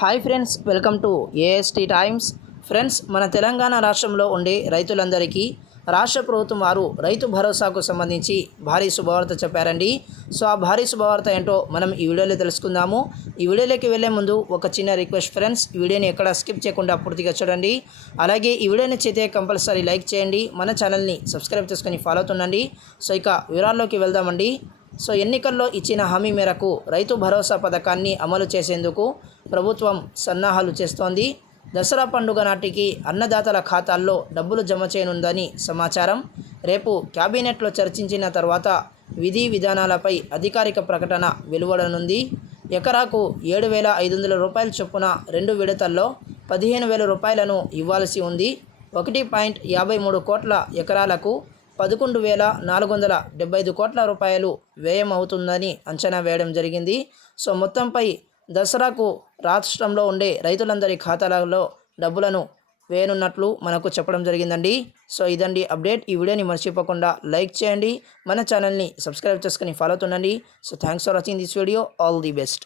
Hi friends welcome to AST times friends మన తెలంగాణ రాష్ట్రంలో ఉండే రైతులందరికీ రాష్ట్ర ప్రభుత్వం వారు రైతు భరోసాకు సంబంధించి భారీ శుభవార్త చెప్పారండి. సో ఆ భారీ శుభవార్త ఏంటో మనం ఈ వీడియోలో తెలుసుకుందాము. ఈ వీడియోలోకి వెళ్ళే ముందు ఒక చిన్న రిక్వెస్ట్ ఫ్రెండ్స్ ఈ వీడియోని ఎక్కడ స్కిప్ చేయకుండా పూర్తిగా చూడండి. అలాగే ఈ వీడియోని చేతే కంపల్సరీ లైక్ చేయండి. మన ఛానల్ని సబ్స్క్రైబ్ చేసుకొని ఫాలో అవుతుండండి. సో ఇక వివరాల్లోకి వెళ్దామండి. సో ఎన్నికల్లో ఇచ్చిన హామీ మేరకు రైతు భరోసా పథకాన్ని అమలు చేసేందుకు ప్రభుత్వం సన్నాహాలు చేస్తోంది. దసరా పండుగ నాటికి అన్నదాతల ఖాతాల్లో డబ్బులు జమ చేయనుందని సమాచారం. రేపు క్యాబినెట్లో చర్చించిన తర్వాత విధి విధానాలపై అధికారిక ప్రకటన వెలువడనుంది. ఎకరాకు ఏడు వేల ఐదు వందల రూపాయల చొప్పున రెండు విడతల్లో పదిహేను వేల రూపాయలను ఇవ్వాల్సి ఉంది. ఒకటి పాయింట్ యాభై మూడు కోట్ల ఎకరాలకు పదకొండు వేల నాలుగు వందల డెబ్బై ఐదు కోట్ల రూపాయలు వ్యయం అవుతుందని అంచనా వేయడం జరిగింది. సో మొత్తంపై దసరాకు రాష్ట్రంలో ఉండే రైతులందరి ఖాతాలలో డబ్బులను వేయనున్నట్లు మనకు చెప్పడం జరిగిందండి. సో ఇదండి అప్డేట్. ఈ వీడియోని మర్చిపోకుండా లైక్ చేయండి. మన ఛానల్ని సబ్స్క్రైబ్ చేసుకుని follow అవుతుండండి. So thanks for watching this video. All the best.